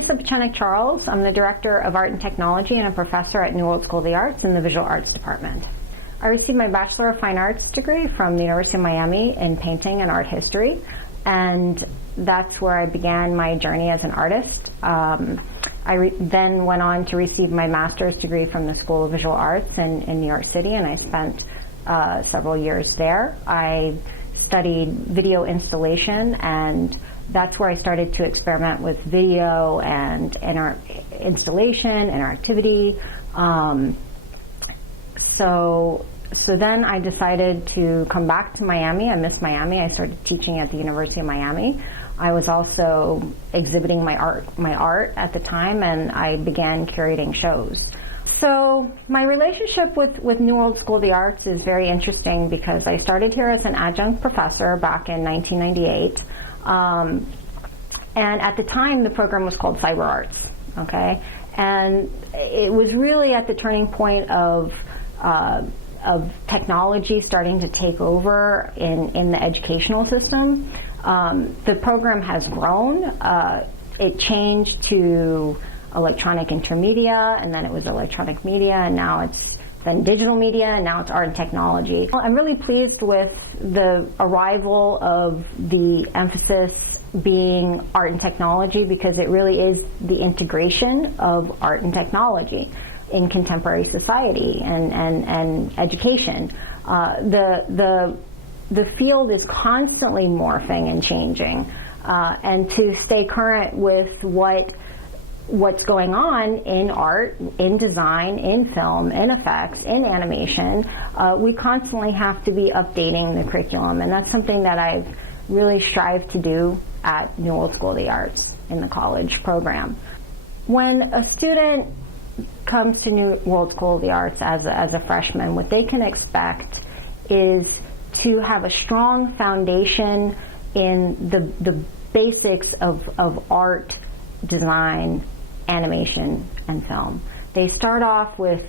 Alisa Pitchenik. I'm the Director of Art and Technology and a professor at New World School of the Arts in the Visual Arts Department. I received my Bachelor of Fine Arts degree from the University of Miami in painting and art history, and that's where I began my journey as an artist. I then went on to receive my master's degree from the School of Visual Arts in New York City, and I spent several years there. I studied video installation, and that's where I started to experiment with video and installation, interactivity. So then I decided to come back to Miami. I missed Miami. I started teaching at the University of Miami. I was also exhibiting my art at the time, and I began curating shows. So my relationship with New World School of the Arts is very interesting because I started here as an adjunct professor back in 1998. And at the time, the program was called Cyber Arts, okay? And it was really at the turning point of technology starting to take over in the educational system. The program has grown. It changed to electronic intermedia, and then it was electronic media, and now it's then digital media, and now it's art and technology. I'm really pleased with the arrival of the emphasis being art and technology, because it really is the integration of art and technology in contemporary society and education. The field is constantly morphing and changing, and to stay current with what's going on in art, in design, in film, in effects, in animation, we constantly have to be updating the curriculum, and that's something that I've really strived to do at New World School of the Arts in the college program. When a student comes to New World School of the Arts as a freshman, what they can expect is to have a strong foundation in the basics of art, design, animation, and film. They start off with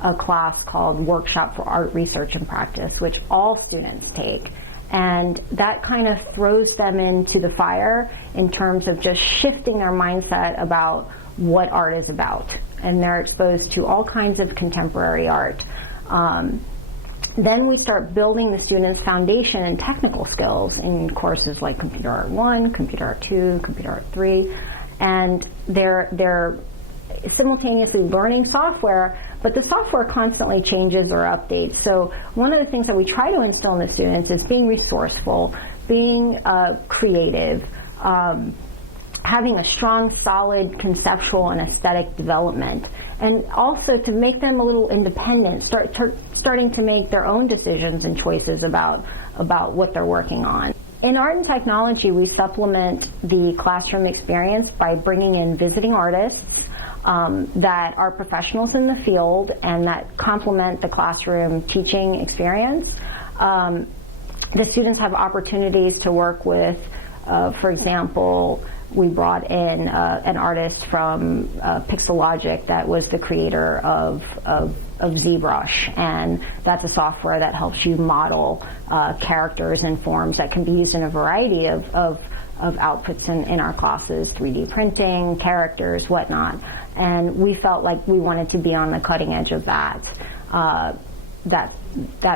a class called Workshop for Art Research and Practice, which all students take. And that kind of throws them into the fire in terms of just shifting their mindset about what art is about. And they're exposed to all kinds of contemporary art. Then we start building the students' foundation and technical skills in courses like Computer Art 1, Computer Art 2, Computer Art 3. And they're simultaneously learning software, but the software constantly changes or updates. So one of the things that we try to instill in the students is being resourceful, being creative, having a strong, solid conceptual and aesthetic development, and also to make them a little independent, starting to make their own decisions and choices about what they're working on. In art and technology, we supplement the classroom experience by bringing in visiting artists that are professionals in the field and that complement the classroom teaching experience. The students have opportunities to work with, for example, we brought in an artist from Pixelogic that was the creator of ZBrush, and that's a software that helps you model characters and forms that can be used in a variety of outputs in our classes, 3D printing, characters, whatnot. And we felt like we wanted to be on the cutting edge of that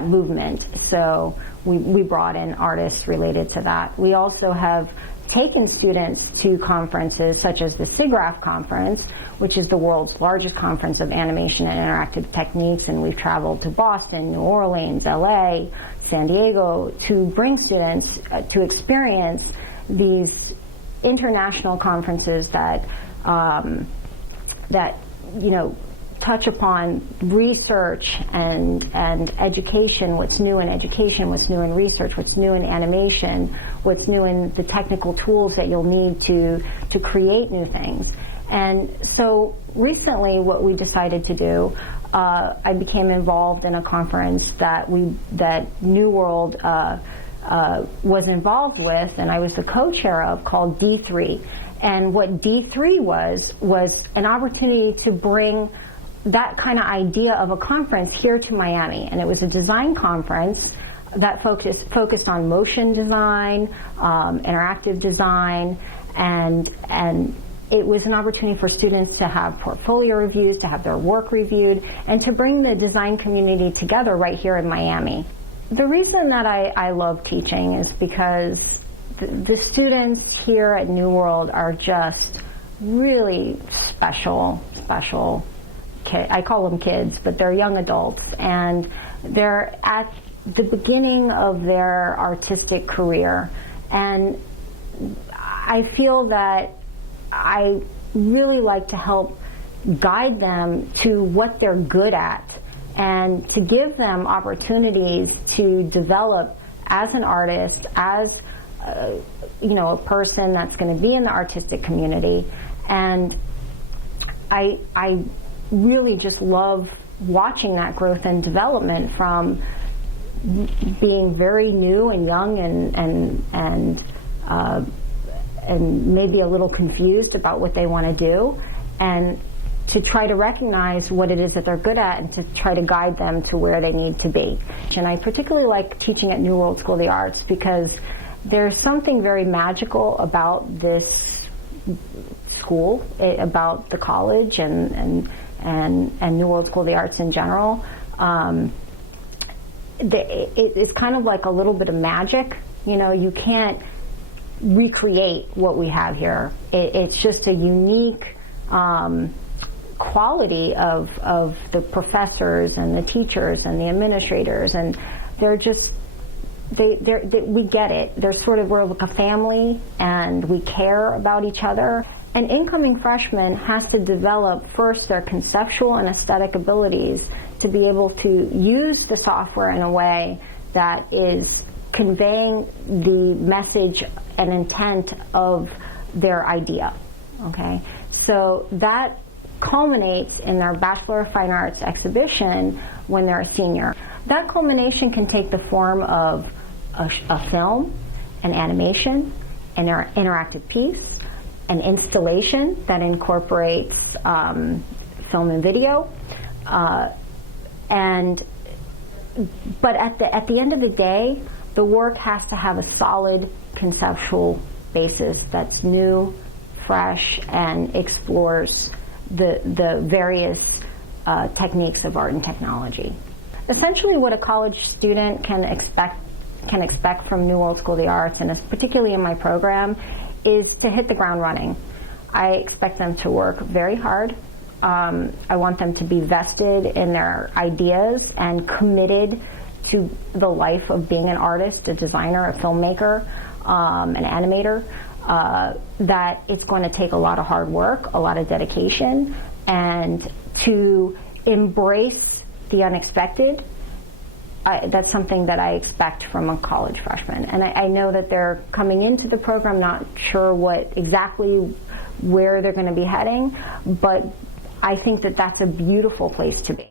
movement. So we brought in artists related to that. We also have taken students to conferences such as the SIGGRAPH conference, which is the world's largest conference of animation and interactive techniques, and we've traveled to Boston, New Orleans, LA, San Diego to bring students to experience these international conferences that touch upon research and education, what's new in education, what's new in research, what's new in animation, what's new in the technical tools that you'll need to create new things. And so recently what we decided to do, I became involved in a conference that New World was involved with, and I was the co-chair of, called D3. And what D3 was an opportunity to bring that kind of idea of a conference here to Miami. And it was a design conference that focused on motion design, interactive design, and it was an opportunity for students to have portfolio reviews, to have their work reviewed, and to bring the design community together right here in Miami. The reason that I love teaching is because the students here at New World are just really special kids. I call them kids, but they're young adults, and they're at the beginning of their artistic career. And I feel that I really like to help guide them to what they're good at and to give them opportunities to develop as an artist, as a person that's going to be in the artistic community. And I really just love watching that growth and development from being very new and young and maybe a little confused about what they want to do, and to try to recognize what it is that they're good at and to try to guide them to where they need to be. And I particularly like teaching at New World School of the Arts because there's something very magical about this school, about the college and New World School of the Arts in general. It's kind of like a little bit of magic. You can't recreate what we have here. It's just a unique quality of the professors and the teachers and the administrators, and they're just we get it. We're like a family, and we care about each other. An incoming freshman has to develop first their conceptual and aesthetic abilities to be able to use the software in a way that is conveying the message and intent of their idea. Okay, so that culminates in their Bachelor of Fine Arts exhibition when they're a senior. That culmination can take the form of a film, an animation, an interactive piece, an installation that incorporates film and video, but at the end of the day, the work has to have a solid conceptual basis that's new, fresh, and explores the various techniques of art and technology. Essentially, what a college student can expect from New World School of the Arts, and particularly in my program, is to hit the ground running. I expect them to work very hard. I want them to be vested in their ideas and committed to the life of being an artist, a designer, a filmmaker, an animator. That it's going to take a lot of hard work, a lot of dedication, and to embrace the unexpected. That's something that I expect from a college freshman. And I know that they're coming into the program not sure exactly where they're going to be heading, but I think that that's a beautiful place to be.